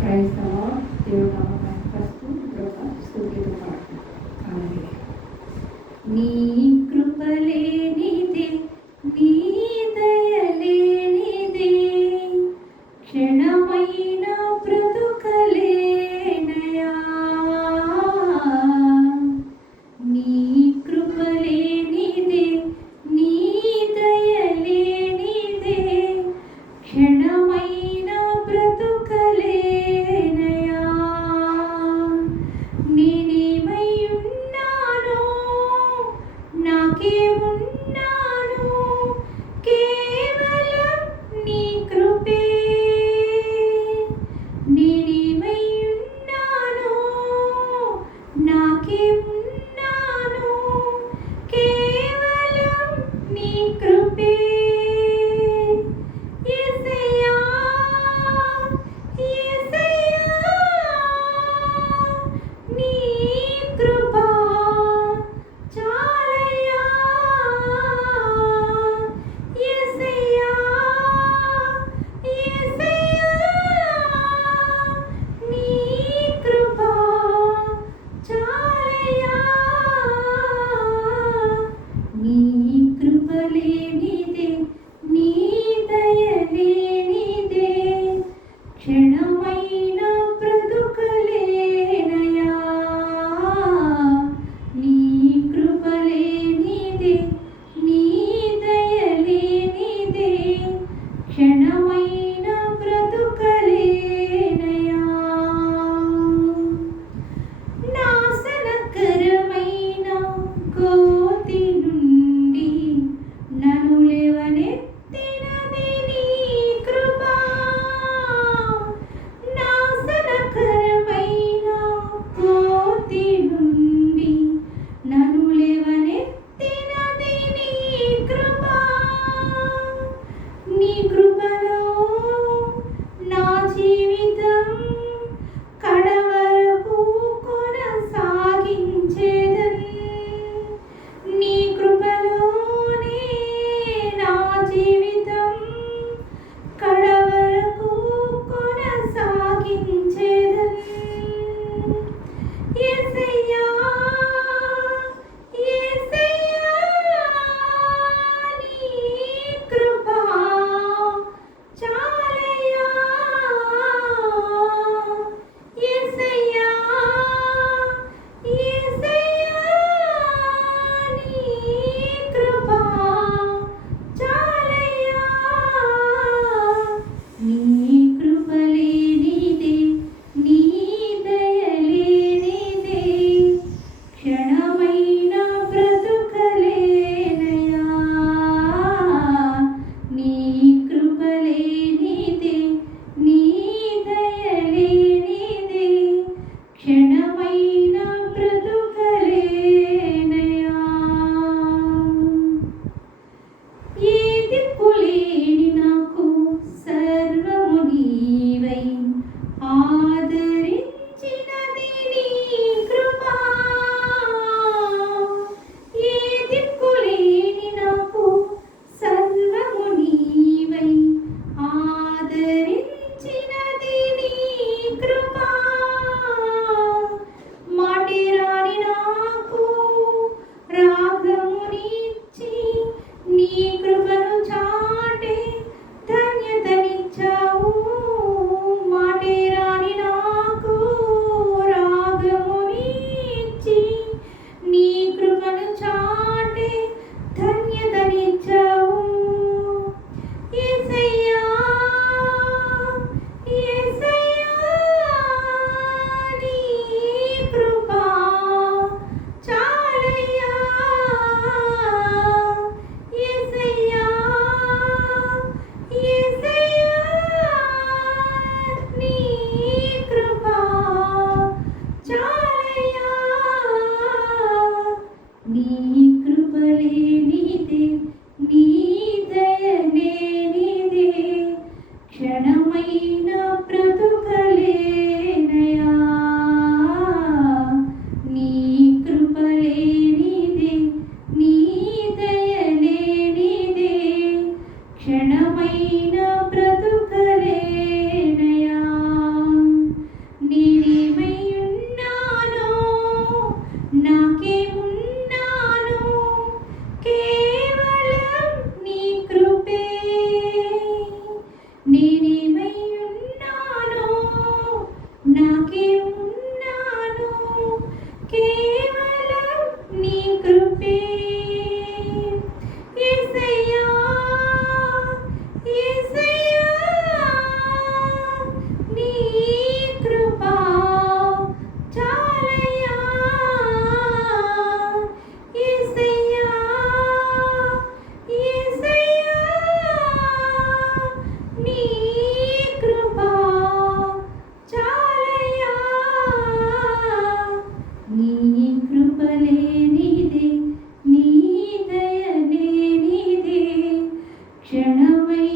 క్రైస్తవ దేవుడు నామకాన్ని పరుస్తూ ఇప్పుడు నీ కృపలే memory